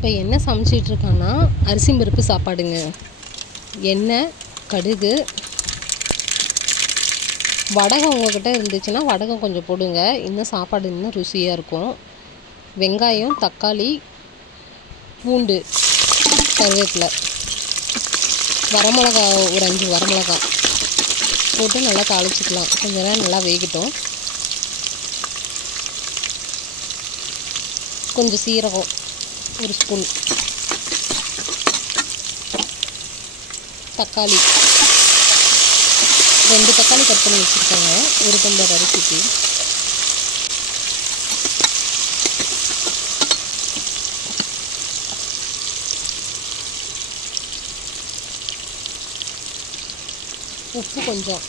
இப்போ என்ன சமைச்சிட்ருக்கான்னா அரிசி பருப்பு சாப்பாடுங்க. எண்ணெய், கடுகு, வடகம் உங்கள்கிட்ட இருந்துச்சுன்னா வடகம் கொஞ்சம் போடுங்க, இன்னும் சாப்பாடு இன்னும் ருசியாக இருக்கும். வெங்காயம், தக்காளி, பூண்டு, கருவேப்பிலை, வரமிளகா ஒரு 5 வரமிளகா போட்டு நல்லா தாளிச்சிக்கலாம். கொஞ்ச நேரம் நல்லா வேகட்டும். கொஞ்சம் சீரகம் 1 ஸ்பூன், தக்காளி 2 தக்காளி கட் பண்ணி வச்சுருக்கேங்க 1 டம்ளர் அரிசிக்கு. உப்பு கொஞ்சம்.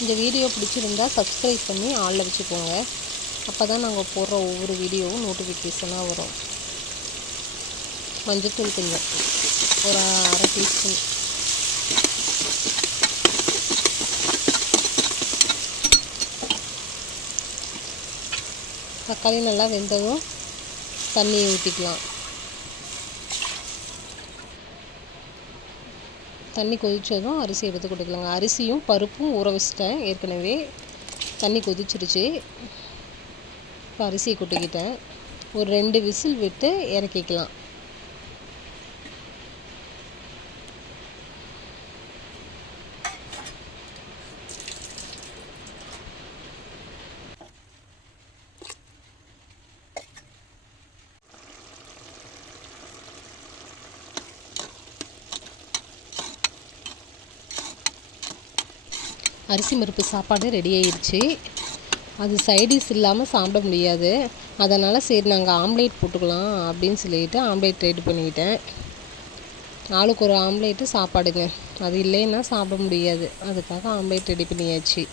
இந்த வீடியோ பிடிச்சிருந்தா சப்ஸ்கிரைப் பண்ணி ஆளில் வச்சுக்கோங்க. அப்போ தான் நாங்கள் போடுற ஒவ்வொரு வீடியோவும் நோட்டிஃபிகேஷனாக வரும். மஞ்சள்தூள் கொஞ்சம் ஒரு 1/2 டீஸ்பூன். தக்காளி நல்லா வெந்ததும் தண்ணியை ஊற்றிக்கலாம். தண்ணி கொதித்ததும் அரிசி எடுத்து கொடுக்கலாங்க. அரிசியும் பருப்பும் ஊற வச்சிட்டேன் ஏற்கனவே. தண்ணி கொதிச்சிருச்சு. இப்போ அரிசியை கொட்டிக்கிட்டேன். ஒரு 2 விசில் விட்டு இறக்கிக்கலாம். அரிசி பருப்பு சாப்பாடு ரெடி ஆயிடுச்சு. அது சைடிஷ் இல்லாமல் சாப்பிட முடியாது. அதனால் சரி நாங்கள் ஆம்லேட் போட்டுக்கலாம் அப்படின்னு சொல்லிட்டு ஆம்லேட் ரெடி பண்ணிக்கிட்டேன். ஆளுக்கு ஒரு ஆம்லேட்டு சாப்பாடுங்க. அது இல்லைன்னா சாப்பிட முடியாது. அதுக்காக ஆம்லேட் ரெடி பண்ணியாச்சு.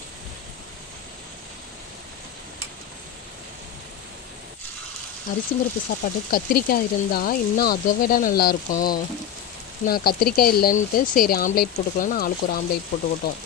அரிசி பருப்பு சாப்பாடு கத்திரிக்காய் இருந்தால் இன்னும் அதை விட நல்லாயிருக்கும். நான் கத்திரிக்காய் இல்லைன்ட்டு சரி ஆம்லேட் போட்டுக்கலான்னு ஆளுக்கு ஒரு ஆம்லேட் போட்டுக்கிட்டோம்.